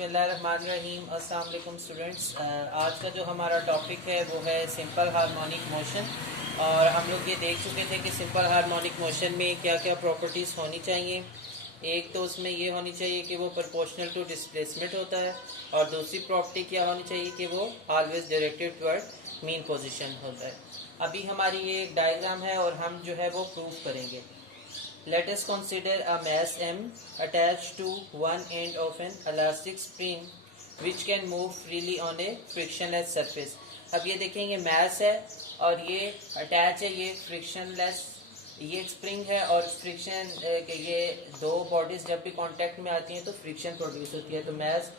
बिस्मिल्लाहिर्रहमानिर्रहीम। अस्सलाम वालेकुम स्टूडेंट्स। आज का जो हमारा टॉपिक है वो है सिंपल हार्मोनिक मोशन। और हम लोग ये देख चुके थे कि सिंपल हार्मोनिक मोशन में क्या क्या प्रॉपर्टीज़ होनी चाहिए। एक तो उसमें ये होनी चाहिए कि वो प्रोपोर्शनल टू डिस्प्लेसमेंट होता है, और दूसरी प्रॉपर्टी क्या होनी चाहिए कि वो always directed toward mean position होता है। अभी हमारी ये एक डायग्राम है और हम जो है वो प्रूव करेंगे। Let us consider a mass M attached to one end of an elastic spring which can move freely on a frictionless surface। अब ये देखेंगे mass है और ये attach है, ये frictionless, ये स्प्रिंग है और फ्रिक्शन, ये दो बॉडीज जब भी कांटेक्ट में आती हैं तो फ्रिक्शन प्रोड्यूस होती है। तो mass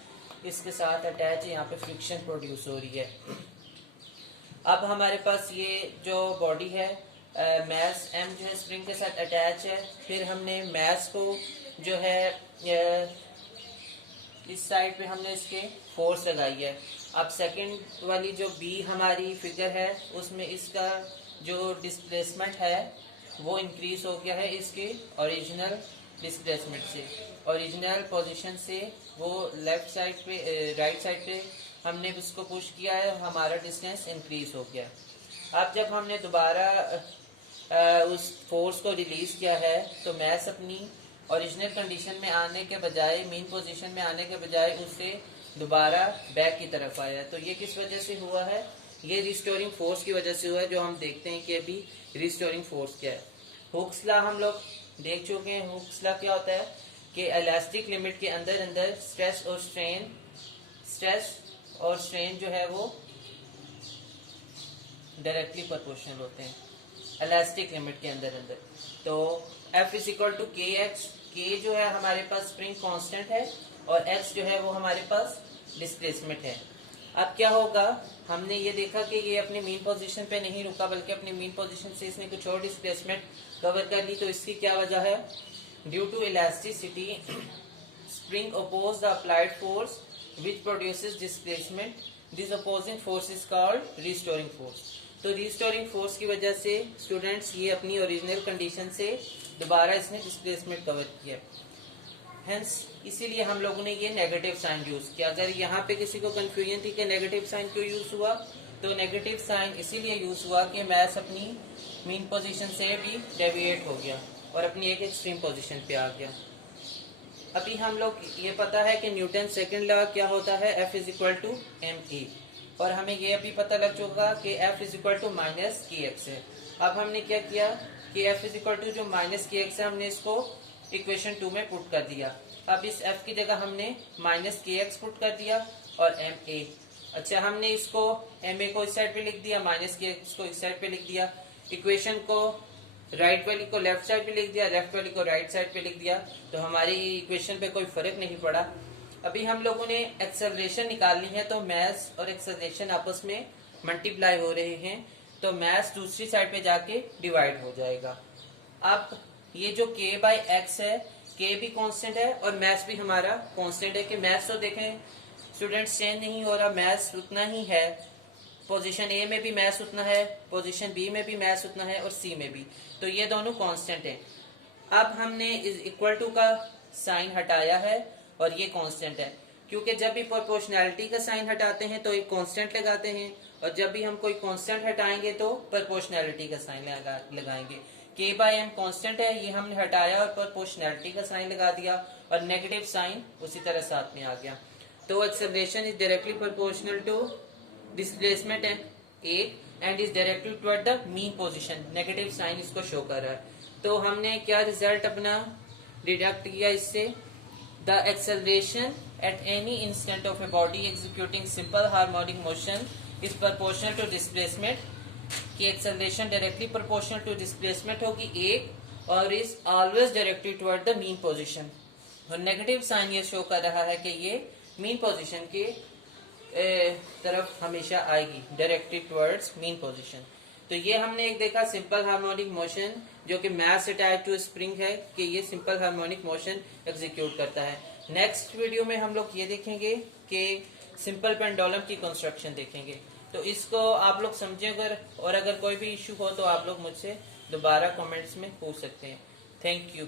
इसके साथ अटैच है, यहाँ पे फ्रिक्शन प्रोड्यूस हो रही है। अब हमारे पास ये जो बॉडी है मैस एम जो है स्प्रिंग के साथ अटैच है। फिर हमने मैस को जो है इस साइड पे हमने इसके फोर्स लगाई है। अब सेकंड वाली जो बी हमारी फिगर है उसमें इसका जो डिस्प्लेसमेंट है वो इंक्रीज हो गया है इसके ओरिजिनल डिस्प्लेसमेंट से। ओरिजिनल पोजीशन से वो लेफ्ट साइड पे राइट साइड पे हमने उसको पुश किया है, हमारा डिस्टेंस इंक्रीज हो गया। अब जब हमने दोबारा उस फोर्स को रिलीज किया है तो मैस अपनी ओरिजिनल कंडीशन में आने के बजाय, मीन पोजीशन में आने के बजाय उससे दोबारा बैक की तरफ आया। तो ये किस वजह से हुआ है? ये रिस्टोरिंग फोर्स की वजह से हुआ है, जो हम देखते हैं कि अभी रिस्टोरिंग फोर्स क्या है। हुक्स लॉ हम लोग देख चुके हैं। हुक्स लॉ क्या होता है कि इलास्टिक लिमिट के अंदर अंदर स्ट्रेस और स्ट्रेन जो है वो डायरेक्टली प्रोपोर्शनल होते हैं इलास्टिक लिमिट के अंदर अंदर। तो F इज इक्वल टू के एक्स। के जो है हमारे पास स्प्रिंग कांस्टेंट है और x जो है वो हमारे पास डिस्प्लेसमेंट है। अब क्या होगा, हमने ये देखा कि ये अपनी मीन पोजीशन पे नहीं रुका बल्कि अपनी मीन पोजीशन से इसने कुछ और डिस्प्लेसमेंट कवर कर ली। तो इसकी क्या वजह है? Due to elasticity spring oppose the applied force which produces displacement. This opposing force is called restoring force. तो रिस्टोरिंग फोर्स की वजह से स्टूडेंट्स ये अपनी ओरिजिनल कंडीशन से दोबारा इसने डिस्प्लेसमेंट कवर किया। हेंस इसीलिए हम लोगों ने ये नेगेटिव साइन यूज किया। अगर यहाँ पे किसी को कंफ्यूजन थी कि नेगेटिव साइन क्यों यूज हुआ, तो नेगेटिव साइन इसीलिए यूज हुआ कि मैस अपनी मीन पोजीशन से भी डेविएट हो गया और अपनी एक एक्सट्रीम पोजीशन पे आ गया। अभी हम लोग ये पता है कि न्यूटन सेकंड लॉ क्या होता है, F is equal to ma। और हमें ये अभी पता लग चुका कि F is equal to minus K X है। अब हमने क्या किया कि F इज इक्वल टू जो माइनस के एक्स है हमने इसको इक्वेशन 2 में पुट कर दिया। अब इस F की जगह हमने माइनस के एक्स पुट कर दिया और ma। अच्छा, हमने इसको ma को इस साइड पे लिख दिया, माइनस के एक्स को इस साइड पे लिख दिया। इक्वेशन को राइट वाली को लेफ्ट साइड पे लिख दिया, लेफ्ट वाली को राइट साइड पे लिख दिया। तो हमारी इक्वेशन पे कोई फर्क नहीं पड़ा। अभी हम लोगों ने एक्सेलरेशन निकालनी है, तो मैस और एक्सेलरेशन आपस में मल्टीप्लाई हो रहे हैं, तो मैस दूसरी साइड पे जाके डिवाइड हो जाएगा। अब ये जो k बाई एक्स है, k भी कांस्टेंट है और मैस भी हमारा कांस्टेंट है। कि मैस तो देखें स्टूडेंट्स चेंज नहीं हो रहा, मैस उतना ही है। पोजीशन ए में भी मैस उतना है, पोजीशन बी में भी मैस उतना है और सी में भी। तो ये दोनों कांस्टेंट हैं। अब हमने इज इक्वल टू का साइन हटाया है और ये कांस्टेंट है, क्योंकि जब भी प्रोपोर्शनैलिटी का साइन हटाते हैं तो एक कांस्टेंट लगाते हैं, और जब भी हम कोई कांस्टेंट हटाएंगे तो प्रोपोर्शनैलिटी का साइन लगाएंगे। k बाई एम कांस्टेंट है, ये हमने हटाया और प्रोपोर्शनैलिटी का साइन लगा दिया और नेगेटिव साइन उसी तरह साथ में आ गया। तो acceleration is directly proportional to displacement है एक and is directed toward the mean position. Negative sign इसको शो कर रहा है। तो हमने क्या रिजल्ट अपना डिडक्ट किया इससे? The acceleration at any instant of a body executing simple harmonic motion is proportional to displacement. की acceleration directly proportional to displacement होगी एक, और is always directed toward the mean position. और नेगेटिव साइन ये show कर रहा है कि ये मीन पोजीशन के तरफ हमेशा आएगी, डायरेक्टेड टुवर्ड्स मीन पोजीशन। तो ये हमने एक देखा सिंपल हार्मोनिक मोशन, जो कि मैस अटैच टू स्प्रिंग है, कि ये सिंपल हार्मोनिक मोशन एग्जीक्यूट करता है। नेक्स्ट वीडियो में हम लोग ये देखेंगे कि सिंपल पेंडुलम की कंस्ट्रक्शन देखेंगे। तो इसको आप लोग समझे अगर, और अगर कोई भी इश्यू हो तो आप लोग मुझसे दोबारा कमेंट्स में पूछ सकते हैं। Thank you.